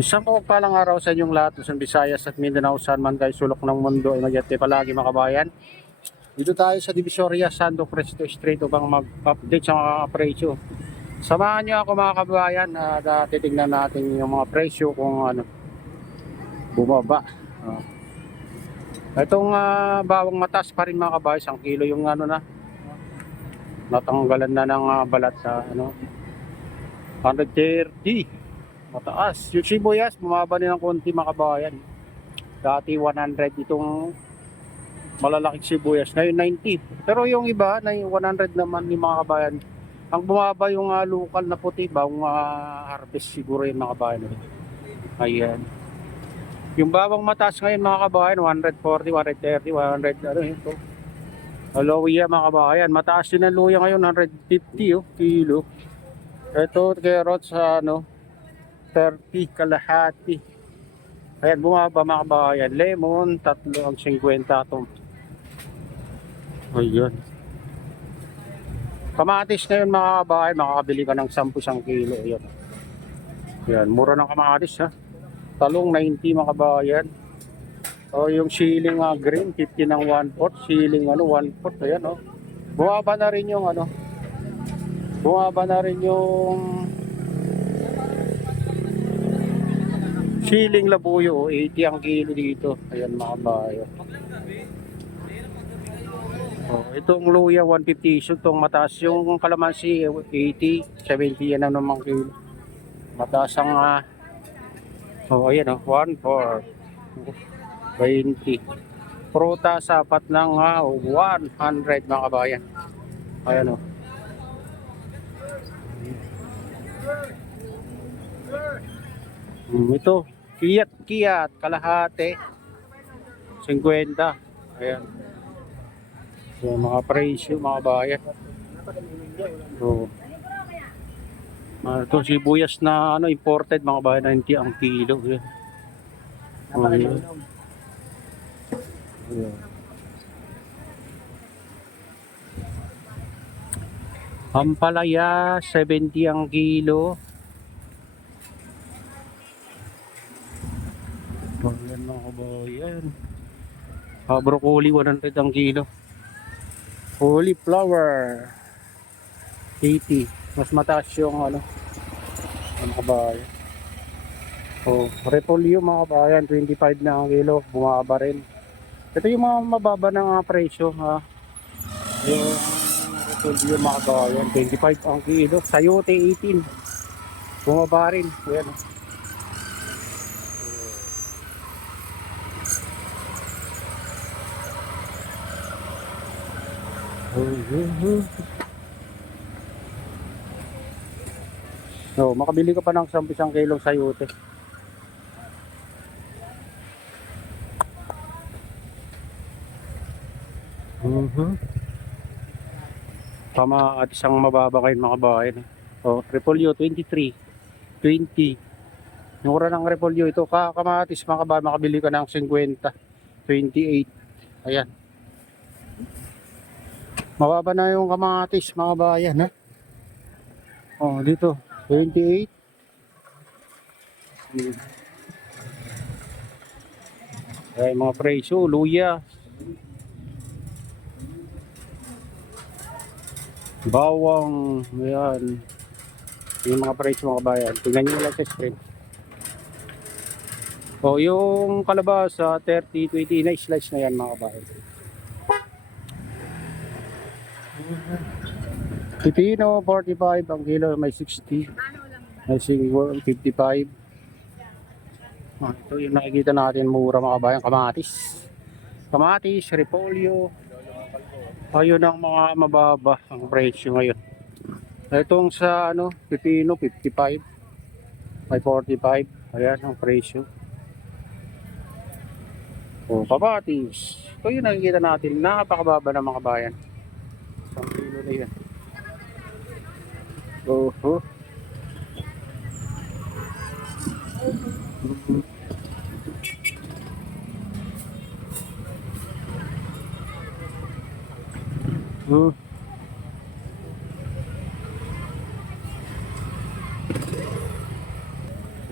Isang mapagpalang araw sa inyong lahat, Luzon, Visayas at Mindanao, saan man kayo sulok ng mundo ay magyate palagi mga kabayan. Dito tayo sa Divisoria, Santo Cristo Street upang mag-update sa mga presyo. Samahan niyo ako mga kabayan at titignan natin yung mga presyo kung ano, bumaba. Itong bawang matas pa rin mga kabayan, 1 kilo yung ano na, natanggalan na ng balat sa ano, 130. Mataas. Yung sibuyas, bumaba din ng konti mga kabayan. Dati 100 itong malalaking sibuyas. Ngayon 90. Pero yung iba, na 100 naman ni mga kabayan. Ang bumaba yung local na puti, bawang harvest siguro yung mga kabayan. Ayan. Yung bawang mataas ngayon mga kabayan, 140, 130, 100, ano ito. Luya mga kabayan. Mataas din ang luya ngayon, 150 kilo. Ito, carrots sa ano, 30 kalahati. Ayan, bumaba mga kabayan. Lemon, 3 ang 50 itong. Ayan. Kamatis ngayon mga kabayan, makakabili ka ng 10 kilo. Ayan. Ayan, mura ng kamatis ha. Talong 90 mga kabayan. O yung siling green, 50 ng 1/4. Siling ano, 1/4. Ayan o. Bumaba na rin yung ano. Bumaba na rin yung siling labuyo, 80 ang kilo dito. Ayan mga kabayan. Oh, itong luya 150 iso, itong mataas yung kalamansi 80, 70 yan ang naman kilo. Mataas ang oh ayan 1/4, 20. Prutas sapat ng 100 mga kabayan. Ayan ito, kiyat kalahati 50. Ayan. So, mga presyo mga bayan. So, ito sibuyas na ano imported mga bayan, 90 ang kilo. Ayan. Ayan. Ayan. Ampalaya 70 ang kilo. Ayan mga kabayan. Broccoli 100 ang kilo. Cauliflower 80. Mas mataas yung ano, mga kabayan. Oh, repolyo mga kabayan 25 na ang kilo, bumaba rin. Ito yung mga mababa ng presyo ha. Yung repolyo mga kabayan 25 ang kilo. Sayote 18. Bumaba rin. Ayan. So, makabili ka pa ng 10 kilong sayote. Tama at isang mababa kayo mga kabayan. Oh, repolyo 23, 20. Mura ng repolyo ito. Kamatis mga kabayan, makabili ka ng 50, 28. Ayan. Mababa na yung kamatis mga kabayan ha. Oh, dito 28. Ay, mga presyo, luya. Bawang, ayan. Yung mga presyo mga kabayan. Tingnan nyo lang sa screen. O, yung kalabasa, 30, 20, na-slice na yan mga kabayan. Pipino, 45 ang kilo, may 60. May 55. Ito yung nakikita natin mura mga kabayan, kamatis, repolyo. Ayun ang mga mababa ang presyo ngayon. Itong sa ano, pipino 55, may 45. Ayan ang presyo. O, kamatis. Ito yung nakikita natin, napakababa ng mga kabayan. 1 kilo na yan. Oho.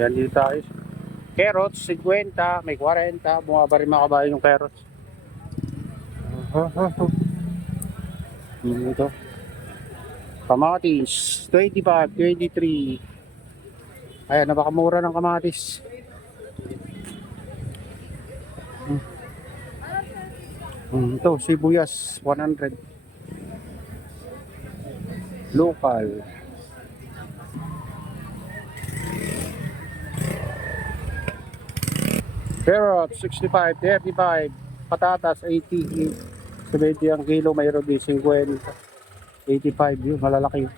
Yan dito tayo. Carrots, 50, may 40. Bumaba rin mga kabayan yung carrots. Ito. Kamatis, 25, 23. Ayan, napakamura ng kamatis. Ito, sibuyas, 100. Local. Carrot, 65, 35. Patatas, 80. 70 ang kilo, mayroon din 50. 85 yun, malalaki yun.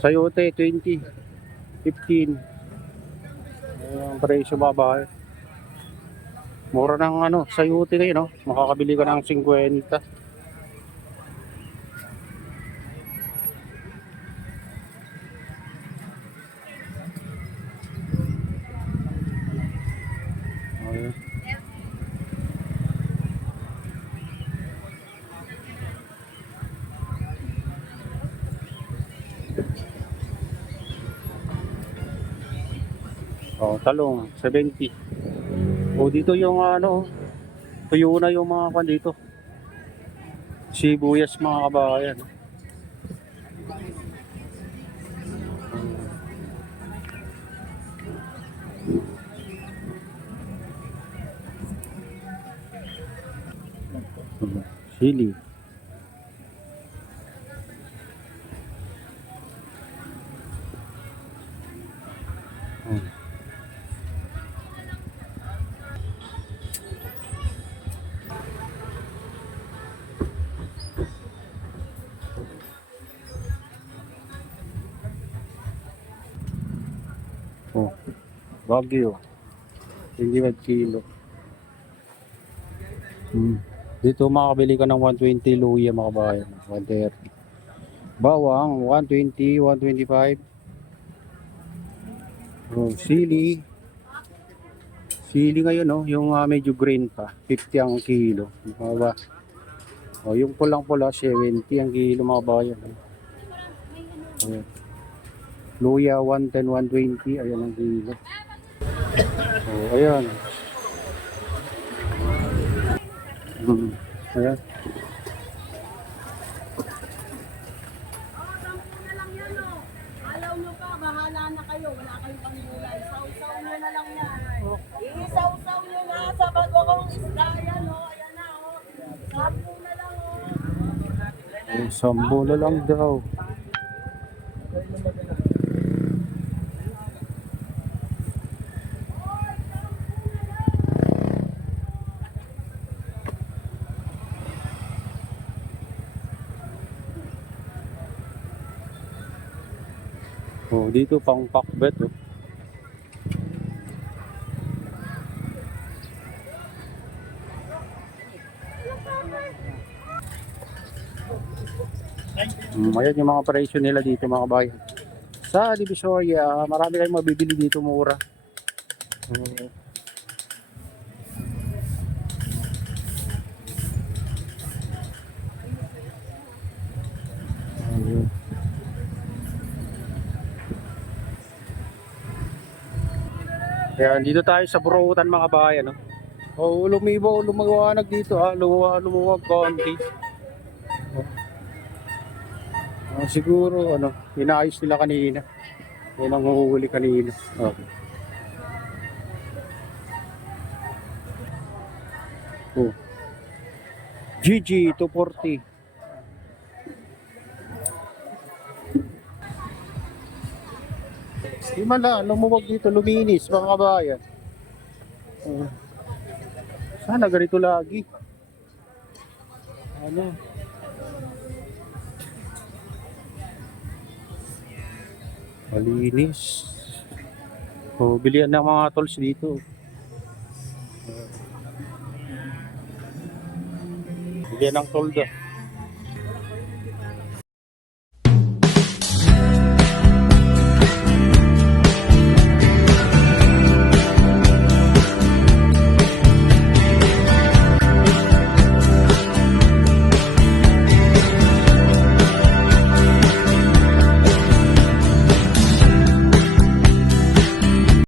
Sayote, 20. 15. Ang presyo babae. Mura ng sayote ngayon, no? Makakabili ka ng 50. Ayan. Talong, 70. Dito yung tuyo na yung mga kwan dito. Sibuyas mga kabayan. Sili. Bagyo. 25 kilo. Dito makakabili ka ng 120 luya mga kabayan. 130. Bawang, 120, 125. Sili. Sili ngayon, yung medyo green pa. 50 ang kilo. Yung pulang-pula, 70 ang kilo mga kabayan. Luya, 110, 120. Ayan ang kilo. Ayan. Ayan. Alaw nyo pa, bahala na kayo. Wala kayong panggulay. Sausaw nyo na lang yan. Isausaw nyo na sa bagong isda yan. Ayan na. Sampo na lang. Sambo na lang daw. Dito pang pakbet. Ayan yung mga presyo nila dito mga kabayan. Sa Divisoria, marami kayong mabibili dito mura. Ayan, dito tayo sa Burutan mga kabayan. Lumiwanag dito lumuwag konti. Siguro inaayos nila kanina. Yan ang huhuli kanina. Okay. GG 240. Di man lang, lumuwag dito, luminis mga kabayan. Sana ganito lagi. Malinis. Bilihan ng mga tools dito. Bilihan ng tolda.